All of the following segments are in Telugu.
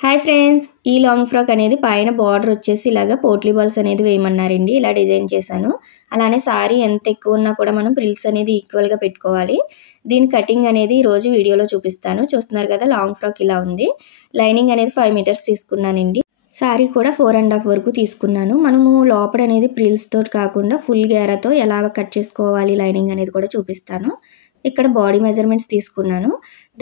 హాయ్ ఫ్రెండ్స్, ఈ లాంగ్ ఫ్రాక్ అనేది పైన బార్డర్ వచ్చేసి ఇలాగా పోట్లీ బాల్స్ అనేది వేయమన్నారండి. ఇలా డిజైన్ చేశాను. అలానే సారీ ఎంత ఎక్కువ ఉన్నా కూడా మనం ప్రిల్స్ అనేది ఈక్వల్గా పెట్టుకోవాలి. దీని కటింగ్ అనేది ఈరోజు వీడియోలో చూపిస్తాను. చూస్తున్నారు కదా, లాంగ్ ఫ్రాక్ ఇలా ఉంది. లైనింగ్ అనేది 5 మీటర్స్ తీసుకున్నానండి. సారీ కూడా 4.5 వరకు తీసుకున్నాను. మనము లోపల అనేది ప్రిల్స్ తోటి కాకుండా ఫుల్ గేరాతో ఎలా కట్ చేసుకోవాలి లైనింగ్ అనేది కూడా చూపిస్తాను. ఇక్కడ బాడీ మెజర్మెంట్స్ తీసుకున్నాను.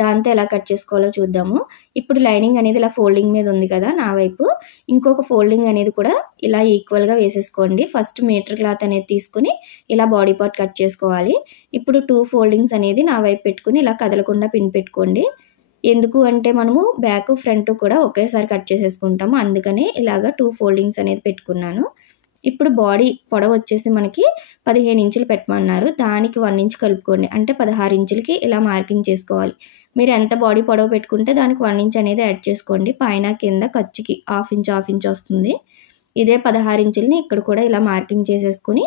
దాంతో ఎలా కట్ చేసుకోవాలో చూద్దాము. ఇప్పుడు లైనింగ్ అనేది ఇలా ఫోల్డింగ్ మీద ఉంది కదా నా వైపు, ఇంకొక ఫోల్డింగ్ అనేది కూడా ఇలా ఈక్వల్గా వేసేసుకోండి. ఫస్ట్ మీటర్ క్లాత్ అనేది తీసుకుని ఇలా బాడీ పార్ట్ కట్ చేసుకోవాలి. ఇప్పుడు 2 ఫోల్డింగ్స్ అనేది నా వైపు పెట్టుకుని ఇలా కదలకుండా పిన్ పెట్టుకోండి. ఎందుకు అంటే మనము బ్యాక్ ఫ్రంట్ కూడా ఒకేసారి కట్ చేసేసుకుంటాము. అందుకనే ఇలాగా 2 ఫోల్డింగ్స్ అనేది పెట్టుకున్నాను. ఇప్పుడు బాడీ పొడవు వచ్చేసి మనకి 15 ఇంచులు పెట్టమన్నారు. దానికి 1 ఇంచ్ కలుపుకోండి. అంటే 16 ఇంచులకి ఇలా మార్కింగ్ చేసుకోవాలి. మీరు ఎంత బాడీ పొడవు పెట్టుకుంటే దానికి 1 ఇంచ్ అనేది యాడ్ చేసుకోండి. పైన కింద ఖర్చుకి హాఫ్ ఇంచ్ వస్తుంది. ఇదే 16 ఇంచులని ఇక్కడ కూడా ఇలా మార్కింగ్ చేసేసుకుని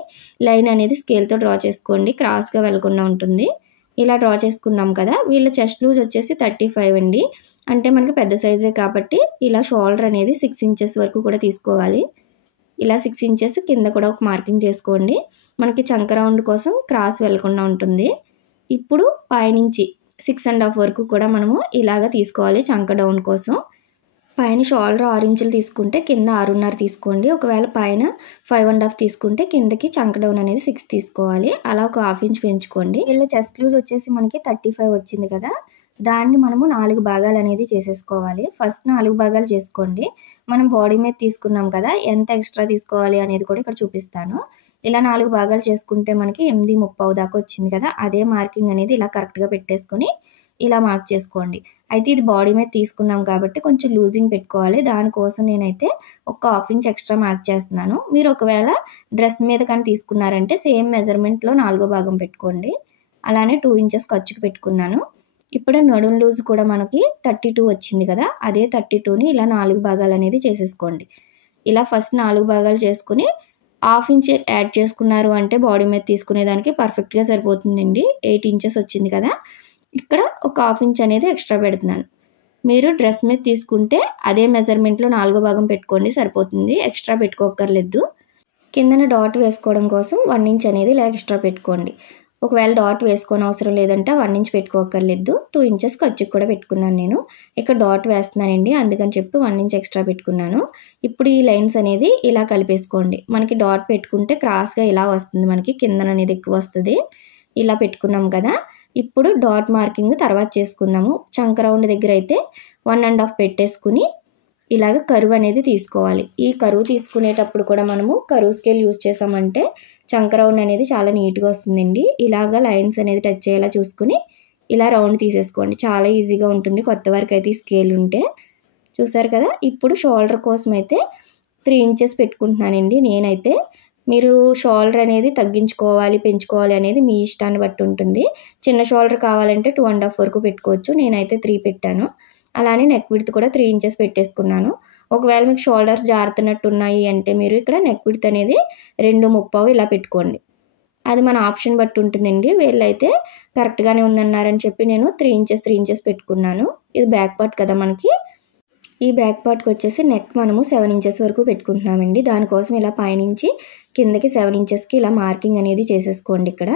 లైన్ అనేది స్కేల్తో డ్రా చేసుకోండి. క్రాస్గా వెళ్లకుండా ఉంటుంది. ఇలా డ్రా చేసుకున్నాం కదా. వీళ్ళ చెస్ట్ లూజ్ వచ్చేసి 35 అండి. అంటే మనకి పెద్ద సైజే కాబట్టి ఇలా షోల్డర్ అనేది 6 ఇంచెస్ వరకు కూడా తీసుకోవాలి. ఇలా 6 ఇంచెస్ కింద కూడా ఒక మార్కింగ్ చేసుకోండి. మనకి చంక రౌండ్ కోసం క్రాస్ వెళ్లకుండా ఉంటుంది. ఇప్పుడు పైనుంచి 6.5 వరకు కూడా మనము ఇలాగ తీసుకోవాలి చంక డౌన్ కోసం. పైన షోల్డర్ 6 ఇంచులు తీసుకుంటే కింద 6.5 తీసుకోండి. ఒకవేళ పైన 5.5 తీసుకుంటే కిందకి చంక డౌన్ అనేది 6 తీసుకోవాలి. అలా ఒక హాఫ్ ఇంచ్ పెంచుకోండి. ఇలా చెస్ట్ లూజ్ వచ్చేసి మనకి 35 వచ్చింది కదా. దాన్ని మనము 4 భాగాలు అనేది చేసేసుకోవాలి. ఫస్ట్ 4 భాగాలు చేసుకోండి. మనం బాడీ మీద తీసుకున్నాం కదా, ఎంత ఎక్స్ట్రా తీసుకోవాలి అనేది కూడా ఇక్కడ చూపిస్తాను. ఇలా 4 భాగాలు చేసుకుంటే మనకి 8:30 దాకా వచ్చింది కదా. అదే మార్కింగ్ అనేది ఇలా కరెక్ట్గా పెట్టేసుకొని ఇలా మార్క్ చేసుకోండి. అయితే ఇది బాడీ మీద తీసుకున్నాం కాబట్టి కొంచెం లూజింగ్ పెట్టుకోవాలి. దానికోసం నేనైతే ఒక హాఫ్ ఇంచ్ ఎక్స్ట్రా మార్క్ చేస్తున్నాను. మీరు ఒకవేళ డ్రెస్ మీద కానీ తీసుకున్నారంటే సేమ్ మెజర్మెంట్లో 4వ భాగం పెట్టుకోండి. అలానే 2 ఇంచెస్ ఖర్చుకు పెట్టుకున్నాను. ఇప్పుడు నడుం లూజ్ కూడా మనకి 32 వచ్చింది కదా. అదే 32ని ఇలా 4 భాగాలు అనేది చేసేసుకోండి. ఇలా ఫస్ట్ 4 భాగాలు చేసుకుని హాఫ్ ఇంచ్ యాడ్ చేసుకున్నారు అంటే బాడీ మీద తీసుకునేదానికి పర్ఫెక్ట్గా సరిపోతుందండి. 8 ఇంచెస్ వచ్చింది కదా. ఇక్కడ ఒక హాఫ్ ఇంచ్ అనేది ఎక్స్ట్రా పెడుతున్నాను. మీరు డ్రెస్ మీద తీసుకుంటే అదే మెజర్మెంట్లో 4వ భాగం పెట్టుకోండి, సరిపోతుంది. ఎక్స్ట్రా పెట్టుకోక్కర్లేదు. కిందన డాట్ వేసుకోవడం కోసం 1 ఇంచ్ అనేది ఇలా ఎక్స్ట్రా పెట్టుకోండి. ఒకవేళ డాట్ వేసుకోని అవసరం లేదంటే 1 ఇంచ్ పెట్టుకోక్కర్లేదు. 2 ఇంచెస్ ఖర్చుకు కూడా పెట్టుకున్నాను నేను. ఇక్కడ డాట్ వేస్తున్నానండి, అందుకని చెప్పి 1 ఇంచ్ ఎక్స్ట్రా పెట్టుకున్నాను. ఇప్పుడు ఈ లైన్స్ అనేది ఇలా కలిపేసుకోండి. మనకి డాట్ పెట్టుకుంటే క్రాస్గా ఇలా వస్తుంది, మనకి కిందన అనేది ఎక్కువ వస్తుంది. ఇలా పెట్టుకున్నాం కదా. ఇప్పుడు డాట్ మార్కింగ్ తర్వాత చేసుకుందాము. చంక రౌండ్ దగ్గర అయితే 1.5 పెట్టేసుకుని ఇలాగ కరువు అనేది తీసుకోవాలి. ఈ కరువు తీసుకునేటప్పుడు కూడా మనము కరువు స్కేల్ యూజ్ చేసామంటే చంక రౌండ్ అనేది చాలా నీట్గా వస్తుందండి. ఇలాగ లైన్స్ అనేది టచ్ అయ్యేలా చూసుకుని ఇలా రౌండ్ తీసేసుకోండి. చాలా ఈజీగా ఉంటుంది కొత్త వరకు అయితే ఈ స్కేల్ ఉంటే. చూసారు కదా. ఇప్పుడు షోల్డర్ కోసం అయితే 3 ఇంచెస్ పెట్టుకుంటున్నానండి నేనైతే. మీరు షోల్డర్ అనేది తగ్గించుకోవాలి పెంచుకోవాలి అనేది మీ ఇష్టాన్ని బట్టి ఉంటుంది. చిన్న షోల్డర్ కావాలంటే 2.5 వరకు పెట్టుకోవచ్చు. నేనైతే 3 పెట్టాను. అలానే నెక్ విడ్త్ కూడా 3 ఇంచెస్ పెట్టేసుకున్నాను. ఒకవేళ మీకు షోల్డర్స్ జారుతున్నట్టు ఉన్నాయి అంటే మీరు ఇక్కడ నెక్ విడ్త్ అనేది 2.30 ఇలా పెట్టుకోండి. అది మన ఆప్షన్ బట్టి ఉంటుందండి. వీళ్ళైతే కరెక్ట్గానే ఉందన్నారని చెప్పి నేను 3 ఇంచెస్ పెట్టుకున్నాను. ఇది బ్యాక్ పార్ట్ కదా మనకి. ఈ బ్యాక్ పార్ట్కి వచ్చేసి నెక్ మనము 7 ఇంచెస్ వరకు పెట్టుకుంటున్నామండి. దానికోసం ఇలా పైనుంచి కిందకి 7 ఇంచెస్కి ఇలా మార్కింగ్ అనేది చేసేసుకోండి. ఇక్కడ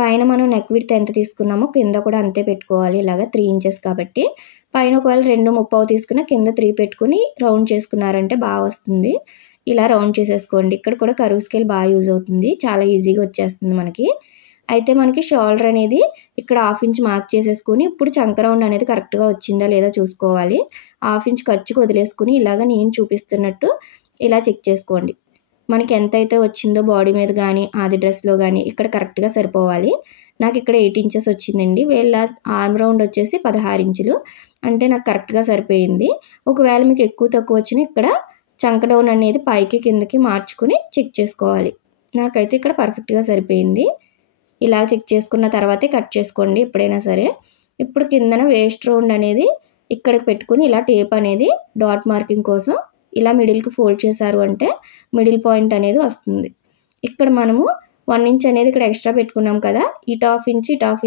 పైన మనం నెక్ విడ్త్ ఎంత తీసుకున్నామో కింద కూడా అంతే పెట్టుకోవాలి. ఇలాగ 3 ఇంచెస్ కాబట్టి పైన ఒకవేళ 2.30 తీసుకున్న కింద 3 పెట్టుకుని రౌండ్ చేసుకున్నారంటే బాగా వస్తుంది. ఇలా రౌండ్ చేసేసుకోండి. ఇక్కడ కూడా కరువు స్కేల్ బాగా యూజ్ అవుతుంది. చాలా ఈజీగా వచ్చేస్తుంది మనకి. అయితే మనకి షోల్డర్ అనేది ఇక్కడ హాఫ్ ఇంచ్ మార్క్ చేసేసుకుని ఇప్పుడు చంక రౌండ్ అనేది కరెక్ట్గా వచ్చిందా లేదా చూసుకోవాలి. హాఫ్ ఇంచ్ ఖర్చుకు వదిలేసుకుని ఇలాగ నేను చూపిస్తున్నట్టు ఇలా చెక్ చేసుకోండి. మనకి ఎంతైతే వచ్చిందో బాడీ మీద కానీ ఆది డ్రెస్లో కానీ ఇక్కడ కరెక్ట్గా సరిపోవాలి. నాకు ఇక్కడ 8 ఇంచెస్ వచ్చిందండి. వీళ్ళ ఆర్మ్ రౌండ్ వచ్చేసి 16 ఇంచులు. అంటే నాకు కరెక్ట్గా సరిపోయింది. ఒకవేళ మీకు ఎక్కువ తక్కువ వచ్చినా ఇక్కడ చంక డౌన్ అనేది పైకి కిందకి మార్చుకుని చెక్ చేసుకోవాలి. నాకైతే ఇక్కడ పర్ఫెక్ట్గా సరిపోయింది. ఇలా చెక్ చేసుకున్న తర్వాతే కట్ చేసుకోండి ఎప్పుడైనా సరే. ఇప్పుడు కిందన వేస్ట్ రౌండ్ అనేది ఇక్కడికి పెట్టుకుని ఇలా టేప్ అనేది డాట్ మార్కింగ్ కోసం ఇలా మిడిల్కి ఫోల్డ్ చేశారు అంటే మిడిల్ పాయింట్ అనేది వస్తుంది. ఇక్కడ మనము 1 ఇంచ్ అనేది ఇక్కడ ఎక్స్ట్రా పెట్టుకున్నాం కదా. ఇటు హాఫ్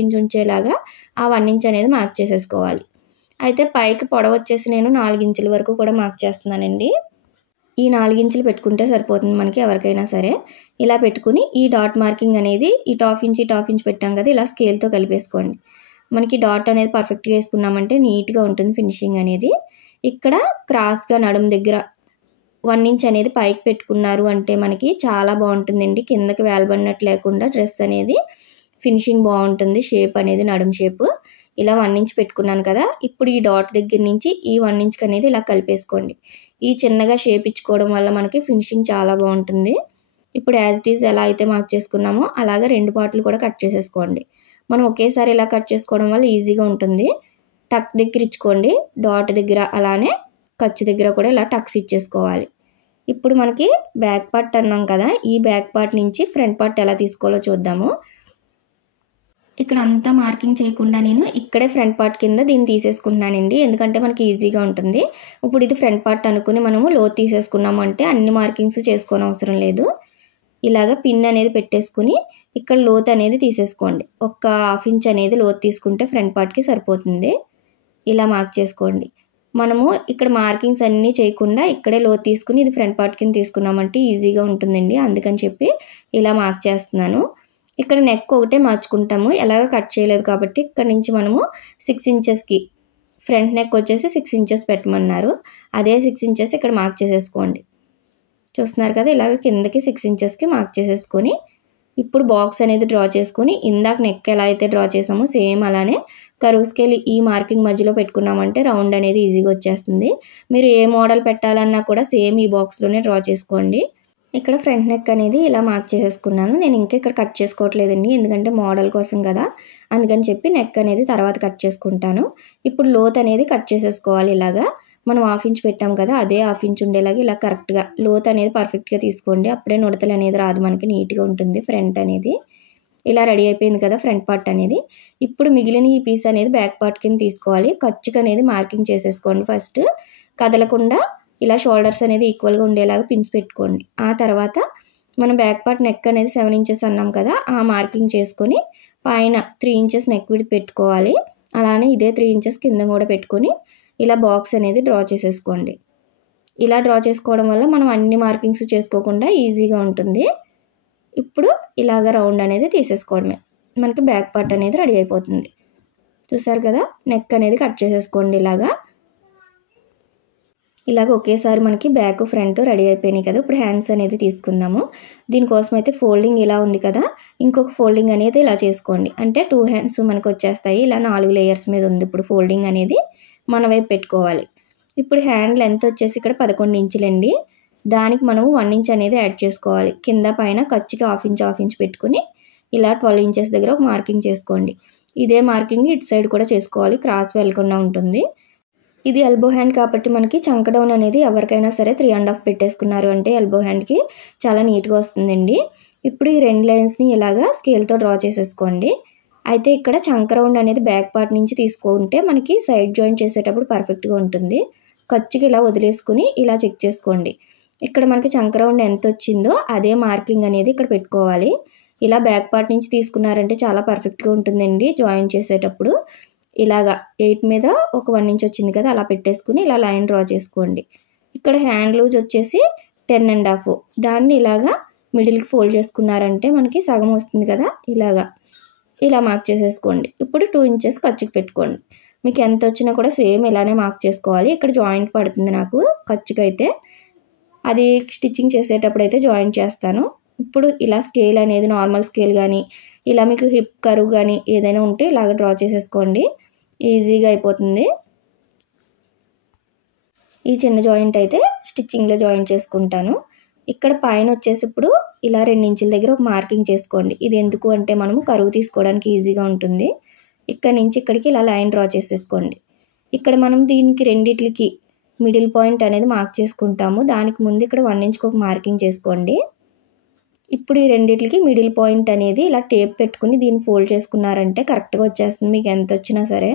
ఇంచ్ ఉంచేలాగా ఆ 1 ఇంచ్ అనేది మార్క్ చేసేసుకోవాలి. అయితే పైకి పొడవు వచ్చేసి నేను 4 ఇంచుల వరకు కూడా మార్క్ చేస్తున్నానండి. ఈ 4 ఇంచులు పెట్టుకుంటే సరిపోతుంది మనకి ఎవరికైనా సరే. ఇలా పెట్టుకుని ఈ డాట్ మార్కింగ్ అనేది ఇటు హాఫ్ ఇంచ్ పెట్టాం కదా, ఇలా స్కేల్తో కలిపేసుకోండి. మనకి డాట్ అనేది పర్ఫెక్ట్గా వేసుకున్నామంటే నీట్గా ఉంటుంది ఫినిషింగ్ అనేది. ఇక్కడ క్రాస్గా నడుము దగ్గర 1 ఇంచ్ అనేది పైకి పెట్టుకున్నారు అంటే మనకి చాలా బాగుంటుందండి. కిందకి వేలబడినట్టు లేకుండా డ్రెస్ అనేది ఫినిషింగ్ బాగుంటుంది. షేప్ అనేది నడుము షేపు ఇలా 1 ఇంచ్ పెట్టుకున్నాను కదా. ఇప్పుడు ఈ డాట్ దగ్గర నుంచి ఈ 1 ఇంచ్కి అనేది ఇలా కలిపేసుకోండి. ఈ చిన్నగా షేప్ ఇచ్చుకోవడం వల్ల మనకి ఫినిషింగ్ చాలా బాగుంటుంది. ఇప్పుడు యాజ్ ఇట్ ఈజ్ ఎలా అయితే మార్క్ చేసుకున్నామో అలాగే 2 పార్ట్లు కూడా కట్ చేసేసుకోండి. మనం ఒకేసారి ఇలా కట్ చేసుకోవడం వల్ల ఈజీగా ఉంటుంది. టక్ దగ్గర ఇచ్చుకోండి, డాట్ దగ్గర అలానే ఖర్చు దగ్గర కూడా ఇలా టక్స్ ఇచ్చేసుకోవాలి. ఇప్పుడు మనకి బ్యాక్ పార్ట్ అన్నాం కదా, ఈ బ్యాక్ పార్ట్ నుంచి ఫ్రంట్ పార్ట్ ఎలా తీసుకోవాలో చూద్దాము. ఇక్కడ అంతా మార్కింగ్ చేయకుండా నేను ఇక్కడే ఫ్రంట్ పార్ట్ కింద దీన్ని తీసేసుకుంటున్నానండి, ఎందుకంటే మనకి ఈజీగా ఉంటుంది. ఇప్పుడు ఇది ఫ్రంట్ పార్ట్ అనుకుని మనము లోతు తీసేసుకున్నాము అంటే అన్ని మార్కింగ్స్ చేసుకోని అవసరం లేదు. ఇలాగ పిన్ అనేది పెట్టేసుకుని ఇక్కడ లోతు అనేది తీసేసుకోండి. ఒక హాఫ్ ఇంచ్ అనేది లోతు తీసుకుంటే ఫ్రంట్ పార్ట్కి సరిపోతుంది. ఇలా మార్క్ చేసుకోండి. మనము ఇక్కడ మార్కింగ్స్ అన్నీ చేయకుండా ఇక్కడే లోతు తీసుకుని ఇది ఫ్రంట్ పార్ట్ కింద తీసుకున్నామంటే ఈజీగా ఉంటుందండి, అందుకని చెప్పి ఇలా మార్క్ చేస్తున్నాను. ఇక్కడ నెక్ ఒకటే మార్చుకుంటాము, ఎలాగ కట్ చేయలేదు కాబట్టి. ఇక్కడ నుంచి మనము 6 ఇంచెస్కి ఫ్రంట్ నెక్ వచ్చేసి 6 ఇంచెస్ పెట్టమన్నారు, అదే 6 ఇంచెస్ ఇక్కడ మార్క్ చేసేసుకోండి. చూస్తున్నారు కదా, ఇలాగ కిందకి 6 ఇంచెస్కి మార్క్ చేసేసుకొని ఇప్పుడు బాక్స్ అనేది డ్రా చేసుకొని ఇందాక నెక్ ఎలా అయితే డ్రా చేసామో సేమ్ అలానే కర్వ్ స్కేల్ ఈ మార్కింగ్ మధ్యలో పెట్టుకున్నామంటే రౌండ్ అనేది ఈజీగా వచ్చేస్తుంది. మీరు ఏ మోడల్ పెట్టాలన్నా కూడా సేమ్ ఈ బాక్స్లోనే డ్రా చేసుకోండి. ఇక్కడ ఫ్రంట్ నెక్ అనేది ఇలా మార్క్ చేసేసుకున్నాను. నేను ఇంకా ఇక్కడ కట్ చేసుకోవట్లేదండి, ఎందుకంటే మోడల్ కోసం కదా, అందుకని చెప్పి నెక్ అనేది తర్వాత కట్ చేసుకుంటాను. ఇప్పుడు లోత్ అనేది కట్ చేసేసుకోవాలి. ఇలాగా మనం హాఫ్ ఇంచ్ పెట్టాం కదా, అదే హాఫ్ ఇంచ్ ఉండేలాగా ఇలా కరెక్ట్గా లోత్ అనేది పర్ఫెక్ట్గా తీసుకోండి. అప్పుడే నుడతలు అనేది రాదు, మనకి నీట్గా ఉంటుంది ఫ్రంట్ అనేది. ఇలా రెడీ అయిపోయింది కదా ఫ్రంట్ పార్ట్ అనేది. ఇప్పుడు మిగిలిన ఈ పీస్ అనేది బ్యాక్ పార్ట్ కింద తీసుకోవాలి. ఖర్చుకి అనేది మార్కింగ్ చేసేసుకోండి. ఫస్ట్ కదలకుండా ఇలా షోల్డర్స్ అనేది ఈక్వల్గా ఉండేలాగా పిన్స్ పెట్టుకోండి. ఆ తర్వాత మనం బ్యాక్ పార్ట్ నెక్ అనేది 7 ఇంచెస్ అన్నాం కదా, ఆ మార్కింగ్ చేసుకొని పైన 3 ఇంచెస్ నెక్ విడ్త్ పెట్టుకోవాలి. అలానే ఇదే 3 ఇంచెస్ కింద కూడా పెట్టుకొని ఇలా బాక్స్ అనేది డ్రా చేసేసుకోండి. ఇలా డ్రా చేసుకోవడం వల్ల మనం అన్ని మార్కింగ్స్ చేసుకోకుండా ఈజీగా ఉంటుంది. ఇప్పుడు ఇలాగ రౌండ్ అనేది తీసేసుకోవడమే, మనకి బ్యాక్ పార్ట్ అనేది రెడీ అయిపోతుంది. చూసారు కదా, నెక్ అనేది కట్ చేసేసుకోండి. ఇలాగ ఒకేసారి మనకి బ్యాక్ ఫ్రంట్ రెడీ అయిపోయినాయి కదా. ఇప్పుడు హ్యాండ్స్ అనేది తీసుకుందాము. దీనికోసం అయితే ఫోల్డింగ్ ఇలా ఉంది కదా, ఇంకొక ఫోల్డింగ్ అనేది ఇలా చేసుకోండి. అంటే 2 హ్యాండ్స్ మనకు వచ్చేస్తాయి. ఇలా 4 లేయర్స్ మీద ఉంది. ఇప్పుడు ఫోల్డింగ్ అనేది మన వైపు పెట్టుకోవాలి. ఇప్పుడు హ్యాండ్ లెంత్ వచ్చేసి ఇక్కడ 11 ఇంచులండి. దానికి మనం 1 ఇంచ్ అనేది యాడ్ చేసుకోవాలి. కింద పైన ఖర్చుకి హాఫ్ ఇంచ్ పెట్టుకుని ఇలా 12 ఇంచెస్ దగ్గర ఒక మార్కింగ్ చేసుకోండి. ఇదే మార్కింగ్ ఇటు సైడ్ కూడా చేసుకోవాలి, క్రాస్ వెళ్ళకుండా ఉంటుంది. ఇది ఎల్బో హ్యాండ్ కాబట్టి మనకి చంక డౌన్ అనేది ఎవరికైనా సరే 3.5 పెట్టేసుకున్నారు అంటే ఎల్బో హ్యాండ్కి చాలా నీట్గా వస్తుందండి. ఇప్పుడు ఈ 2 లైన్స్ని ఇలాగా స్కేల్తో డ్రా చేసేసుకోండి. అయితే ఇక్కడ చంక రౌండ్ అనేది బ్యాక్ పార్ట్ నుంచి తీసుకుంటే మనకి సైడ్ జాయింట్ చేసేటప్పుడు పర్ఫెక్ట్గా ఉంటుంది. ఖర్చుకి ఇలా వదిలేసుకుని ఇలా చెక్ చేసుకోండి. ఇక్కడ మనకి చంక రౌండ్ ఎంత వచ్చిందో అదే మార్కింగ్ అనేది ఇక్కడ పెట్టుకోవాలి. ఇలా బ్యాక్ పార్ట్ నుంచి తీసుకున్నారంటే చాలా పర్ఫెక్ట్గా ఉంటుందండి జాయింట్ చేసేటప్పుడు. ఇలాగా 8 మీద ఒక 1 ఇంచ్ వచ్చింది కదా, అలా పెట్టేసుకుని ఇలా లైన్ డ్రా చేసుకోండి. ఇక్కడ హ్యాండ్ లూజ్ వచ్చేసి 10.5, దాన్ని ఇలాగా మిడిల్కి ఫోల్డ్ చేసుకున్నారంటే మనకి సగం వస్తుంది కదా, ఇలా మార్క్ చేసేసుకోండి. ఇప్పుడు 2 ఇంచెస్ ఖర్చుకి పెట్టుకోండి. మీకు ఎంత వచ్చినా కూడా సేమ్ ఇలానే మార్క్ చేసుకోవాలి. ఇక్కడ జాయింట్ పడుతుంది నాకు ఖర్చుకైతే, అది స్టిచ్చింగ్ చేసేటప్పుడు అయితే జాయింట్ చేస్తాను. ఇప్పుడు ఇలా స్కేల్ అనేది నార్మల్ స్కేల్ కానీ ఇలా మీకు హిప్ కర్వ్ కానీ ఏదైనా ఉంటే ఇలాగ డ్రా చేసేసుకోండి, ఈజీగా అయిపోతుంది. ఈ చిన్న జాయింట్ అయితే స్టిచ్చింగ్లో జాయింట్ చేసుకుంటాను. ఇక్కడ పైన వచ్చేసి ఇప్పుడు ఇలా 2 ఇంచుల దగ్గర ఒక మార్కింగ్ చేసుకోండి. ఇది ఎందుకు అంటే మనము కరువు తీసుకోవడానికి ఈజీగా ఉంటుంది. ఇక్కడ నుంచి ఇక్కడికి ఇలా లైన్ డ్రా చేసేసుకోండి. ఇక్కడ మనం దీనికి రెండిట్లకి మిడిల్ పాయింట్ అనేది మార్క్ చేసుకుంటాము. దానికి ముందు ఇక్కడ 1 ఇంచ్కి ఒక మార్కింగ్ చేసుకోండి. ఇప్పుడు ఈ రెండిట్లకి మిడిల్ పాయింట్ అనేది ఇలా టేప్ పెట్టుకుని దీన్ని ఫోల్డ్ చేసుకున్నారంటే కరెక్ట్గా వచ్చేస్తుంది. మీకు ఎంత వచ్చినా సరే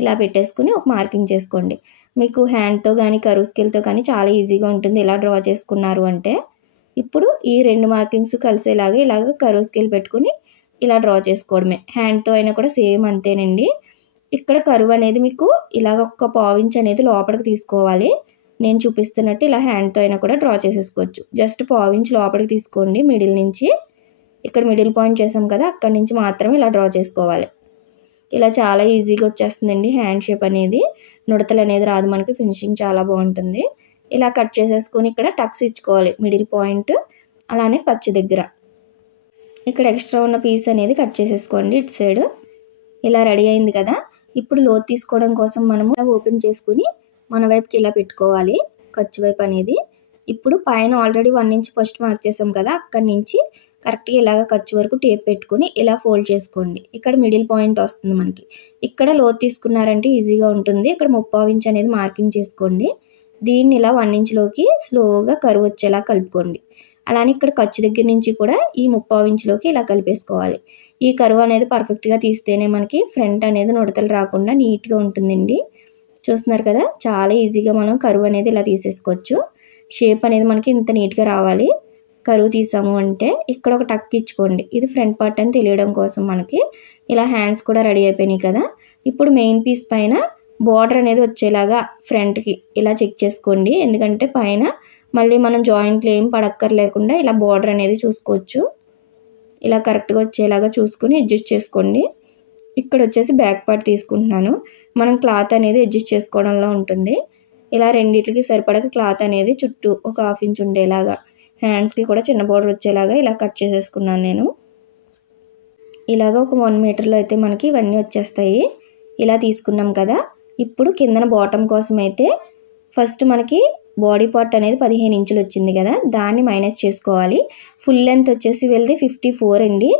ఇలా పెట్టేసుకుని ఒక మార్కింగ్ చేసుకోండి. మీకు హ్యాండ్తో కానీ కరువు స్కేల్తో కానీ చాలా ఈజీగా ఉంటుంది ఇలా డ్రా చేసుకున్నారు అంటే. ఇప్పుడు ఈ 2 మార్కింగ్స్ కలిసేలాగా ఇలాగ కరువు స్కేల్ పెట్టుకుని ఇలా డ్రా చేసుకోవడమే. హ్యాండ్తో అయినా కూడా సేమ్ అంతేనండి. ఇక్కడ కరువు అనేది మీకు ఇలాగ ఒక పావించ్ అనేది లోపలికి తీసుకోవాలి. నేను చూపిస్తున్నట్టు ఇలా హ్యాండ్తో అయినా కూడా డ్రా చేసేసుకోవచ్చు. జస్ట్ పావించ్ లోపలికి తీసుకోండి మిడిల్ నుంచి. ఇక్కడ మిడిల్ పాయింట్ చేసాం కదా, అక్కడి నుంచి మాత్రమే ఇలా డ్రా చేసుకోవాలి. ఇలా చాలా ఈజీగా వచ్చేస్తుందండి హ్యాండ్ షేప్ అనేది. నుడతలు అనేది రాదు మనకి, ఫినిషింగ్ చాలా బాగుంటుంది. ఇలా కట్ చేసేసుకొని ఇక్కడ టక్స్ ఇచ్చుకోవాలి మిడిల్ పాయింట్, అలానే ఖర్చు దగ్గర. ఇక్కడ ఎక్స్ట్రా ఉన్న పీస్ అనేది కట్ చేసేసుకోండి ఇటు సైడ్. ఇలా రెడీ అయింది కదా. ఇప్పుడు లోతు తీసుకోవడం కోసం మనము ఓపెన్ చేసుకుని మన వైపుకి ఇలా పెట్టుకోవాలి ఖర్చు వైపు అనేది. ఇప్పుడు పైన ఆల్రెడీ 1 ఇంచ్ ఫస్ట్ మార్క్ చేసాం కదా, అక్కడి నుంచి కరెక్ట్గా ఇలాగ ఖర్చు వరకు టేప్ పెట్టుకుని ఇలా ఫోల్డ్ చేసుకోండి. ఇక్కడ మిడిల్ పాయింట్ వస్తుంది మనకి. ఇక్కడ లోతు తీసుకున్నారంటే ఈజీగా ఉంటుంది. ఇక్కడ 3/4 ఇంచ్ అనేది మార్కింగ్ చేసుకోండి. దీన్ని ఇలా 1 ఇంచ్లోకి స్లోగా కరువు వచ్చేలా కలుపుకోండి. అలానే ఇక్కడ ఖర్చు దగ్గర నుంచి కూడా ఈ 3/4 ఇంచ్లోకి ఇలా కలిపేసుకోవాలి. ఈ కరువు అనేది పర్ఫెక్ట్గా తీస్తేనే మనకి ఫ్రంట్ అనేది నుడతలు రాకుండా నీట్గా ఉంటుందండి. చూస్తున్నారు కదా, చాలా ఈజీగా మనం కరువు అనేది ఇలా తీసేసుకోవచ్చు. షేప్ అనేది మనకి ఇంత నీట్గా రావాలి కరువు తీసాము అంటే. ఇక్కడ ఒక టక్ ఇచ్చుకోండి, ఇది ఫ్రంట్ పార్ట్ అని తెలియడం కోసం మనకి. ఇలా హ్యాండ్స్ కూడా రెడీ అయిపోయినాయి కదా. ఇప్పుడు మెయిన్ పీస్ పైన బార్డర్ అనేది వచ్చేలాగా ఫ్రంట్కి ఇలా చెక్ చేసుకోండి. ఎందుకంటే పైన మళ్ళీ మనం జాయింట్లు ఏం పడక్కర్లేకుండా ఇలా బార్డర్ అనేది చూసుకోవచ్చు. ఇలా కరెక్ట్గా వచ్చేలాగా చూసుకుని అడ్జస్ట్ చేసుకోండి. ఇక్కడ వచ్చేసి బ్యాక్ పార్ట్ తీసుకుంటున్నాను. మనం క్లాత్ అనేది అడ్జస్ట్ చేసుకోవడంలో ఉంటుంది. ఇలా రెండింటికి సరిపడక క్లాత్ అనేది చుట్టూ ఒక 1/2 ఇంచ్ ఉండేలాగా, హ్యాండ్స్కి కూడా చిన్న బార్డర్ వచ్చేలాగా ఇలా కట్ చేసేసుకున్నాను నేను. ఇలాగ ఒక 1 మీటర్లో అయితే మనకి ఇవన్నీ వచ్చేస్తాయి. ఇలా తీసుకున్నాం కదా. ఇప్పుడు కిందన బాటమ్ కోసం అయితే ఫస్ట్ మనకి బాడీ పార్ట్ అనేది 15 ఇంచులు వచ్చింది కదా, దాన్ని మైనస్ చేసుకోవాలి. ఫుల్ లెంత్ వచ్చేసి వెళ్తే 54 అండి.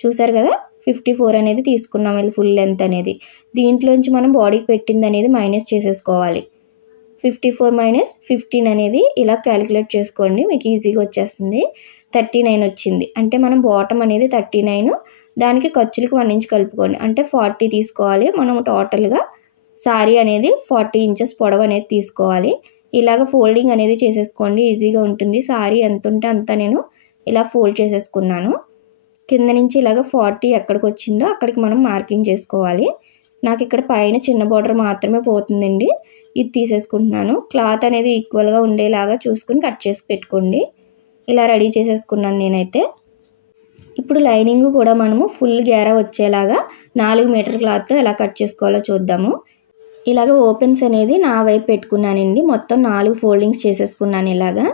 చూసారు కదా, 54 అనేది తీసుకున్నాం వెళ్ళి ఫుల్ లెంత్ అనేది. దీంట్లోంచి మనం బాడీకి పెట్టింది అనేది మైనస్ చేసేసుకోవాలి. 54 మైనస్ 15 అనేది ఇలా క్యాలిక్యులేట్ చేసుకోండి, మీకు ఈజీగా వచ్చేస్తుంది. 39 వచ్చింది. అంటే మనం బాటమ్ అనేది 39, దానికి ఖర్చులకి 1 ఇంచ్ కలుపుకోండి. అంటే 40 తీసుకోవాలి. మనం టోటల్గా సారీ అనేది 40 ఇంచెస్ పొడవు అనేది తీసుకోవాలి. ఇలాగ ఫోల్డింగ్ అనేది చేసేసుకోండి, ఈజీగా ఉంటుంది. సారీ ఎంత ఉంటే అంత నేను ఇలా ఫోల్డ్ చేసేసుకున్నాను. కింద నుంచి ఇలాగ 40 ఎక్కడికి వచ్చిందో అక్కడికి మనం మార్కింగ్ చేసుకోవాలి. నాకు ఇక్కడ పైన చిన్న బార్డర్ మాత్రమే పోతుందండి, ఇది తీసేసుకుంటున్నాను. క్లాత్ అనేది ఈక్వల్గా ఉండేలాగా చూసుకుని కట్ చేసి పెట్టుకోండి. ఇలా రెడీ చేసేసుకున్నాను నేనైతే. ఇప్పుడు లైనింగ్ కూడా మనము ఫుల్ గేరా వచ్చేలాగా 4 మీటర్ క్లాత్తో ఎలా కట్ చేసుకోవాలో చూద్దాము. ఇలాగ ఓపెన్స్ అనేది నా వైపు పెట్టుకున్నానండి. మొత్తం 4 ఫోల్డింగ్స్ చేసేసుకున్నాను ఇలాగా.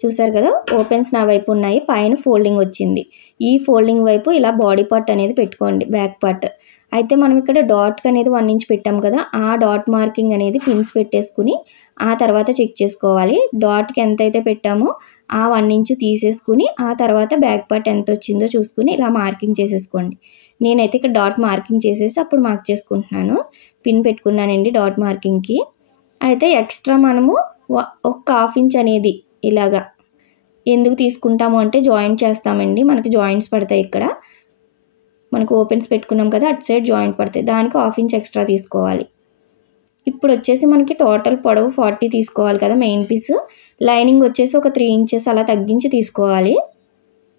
చూసారు కదా, ఓపెన్స్ నా వైపు ఉన్నాయి, పైన ఫోల్డింగ్ వచ్చింది. ఈ ఫోల్డింగ్ వైపు ఇలా బాడీ పార్ట్ అనేది పెట్టుకోండి, బ్యాక్ పార్ట్. అయితే మనం ఇక్కడ డాట్కి అనేది 1 ఇంచ్ పెట్టాం కదా, ఆ డాట్ మార్కింగ్ అనేది పిన్స్ పెట్టేసుకుని ఆ తర్వాత చెక్ చేసుకోవాలి. డాట్కి ఎంత అయితే పెట్టామో ఆ 1 ఇంచ్ తీసేసుకుని ఆ తర్వాత బ్యాక్ పార్ట్ ఎంత వచ్చిందో చూసుకుని ఇలా మార్కింగ్ చేసేసుకోండి. నేనైతే ఇక్కడ డాట్ మార్కింగ్ చేసేసి అప్పుడు మార్క్ చేసుకుంటున్నాను. పిన్ పెట్టుకున్నానండి డాట్ మార్కింగ్కి. అయితే ఎక్స్ట్రా మనము ఒక 1/2 ఇంచ్ అనేది ఇలాగా ఎందుకు తీసుకుంటాము అంటే జాయింట్ చేస్తామండి, మనకి జాయింట్స్ పడతాయి. ఇక్కడ మనకు ఓపెన్స్ పెట్టుకున్నాం కదా, అటు సైడ్ జాయింట్ పడతాయి, దానికి 1/2 ఇంచ్ ఎక్స్ట్రా తీసుకోవాలి. ఇప్పుడు వచ్చేసి మనకి టోటల్ పొడవు 40 తీసుకోవాలి కదా మెయిన్ పీస్. లైనింగ్ వచ్చేసి ఒక 3 ఇంచెస్ అలా తగ్గించి తీసుకోవాలి.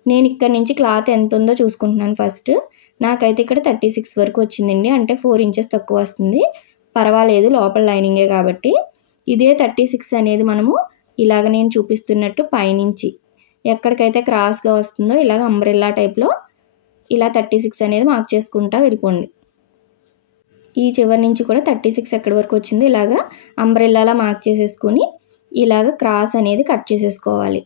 నేను ఇక్కడ నుంచి క్లాత్ ఎంత ఉందో చూసుకుంటున్నాను ఫస్ట్. నాకైతే ఇక్కడ 36 వరకు వచ్చిందండి, అంటే 4 ఇంచెస్ తక్కువ వస్తుంది. పర్వాలేదు, లోపల లైనింగే కాబట్టి. ఇదే 36 అనేది మనము ఇలాగ నేను చూపిస్తున్నట్టు పైనుంచి ఎక్కడికైతే క్రాస్గా వస్తుందో ఇలాగ అంబ్రెల్లా టైప్లో ఇలా 36 అనేది మార్క్ చేసుకుంటా వెళ్ళిపోండి. ఈ చివరి నుంచి కూడా 36 ఎక్కడి వరకు వచ్చిందో ఇలాగా అంబ్రెల్లాలా మార్క్ చేసేసుకుని ఇలాగ క్రాస్ అనేది కట్ చేసేసుకోవాలి.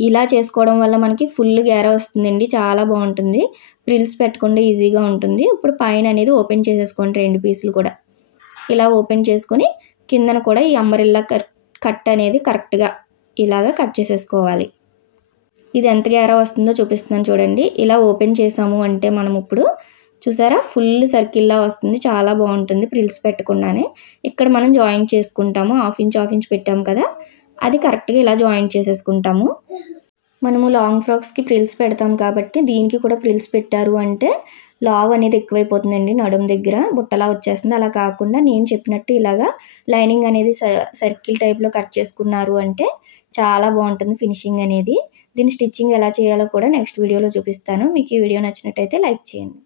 ఇలా చేసుకోవడం వల్ల మనకి ఫుల్ గేరా వస్తుందండి, చాలా బాగుంటుంది. ప్రిల్స్ పెట్టుకుంటే ఈజీగా ఉంటుంది. ఇప్పుడు పైన అనేది ఓపెన్ చేసేసుకోండి, 2 పీసులు కూడా ఇలా ఓపెన్ చేసుకొని కిందన కూడా ఈ అంబ్రెల్లా కట్ అనేది కరెక్ట్గా ఇలాగ కట్ చేసేసుకోవాలి. ఇది ఎంత గేరా వస్తుందో చూపిస్తున్నాను చూడండి. ఇలా ఓపెన్ చేసాము అంటే మనం ఇప్పుడు చూసారా ఫుల్ సర్కిల్లా వస్తుంది, చాలా బాగుంటుంది ప్రిల్స్ పెట్టకుండానే. ఇక్కడ మనం జాయింట్ చేసుకుంటాము, 1/2 ఇంచ్ పెట్టాము కదా, అది కరెక్ట్గా ఇలా జాయింట్ చేసేసుకుంటాము. మనము లాంగ్ ఫ్రాక్స్కి ప్రిల్స్ పెడతాం కాబట్టి దీనికి కూడా ప్రిల్స్ పెట్టారు అంటే లావ్ అనేది ఎక్కువైపోతుందండి, నడుము దగ్గర బుట్టలా వచ్చేస్తుంది. అలా కాకుండా నేను చెప్పినట్టు ఇలాగా లైనింగ్ అనేది సర్కిల్ టైప్లో కట్ చేసుకున్నారు అంటే చాలా బాగుంటుంది ఫినిషింగ్ అనేది. దీని స్టిచ్చింగ్ ఎలా చేయాలో కూడా నెక్స్ట్ వీడియోలో చూపిస్తాను. మీకు ఈ వీడియో నచ్చినట్టయితే లైక్ చేయండి.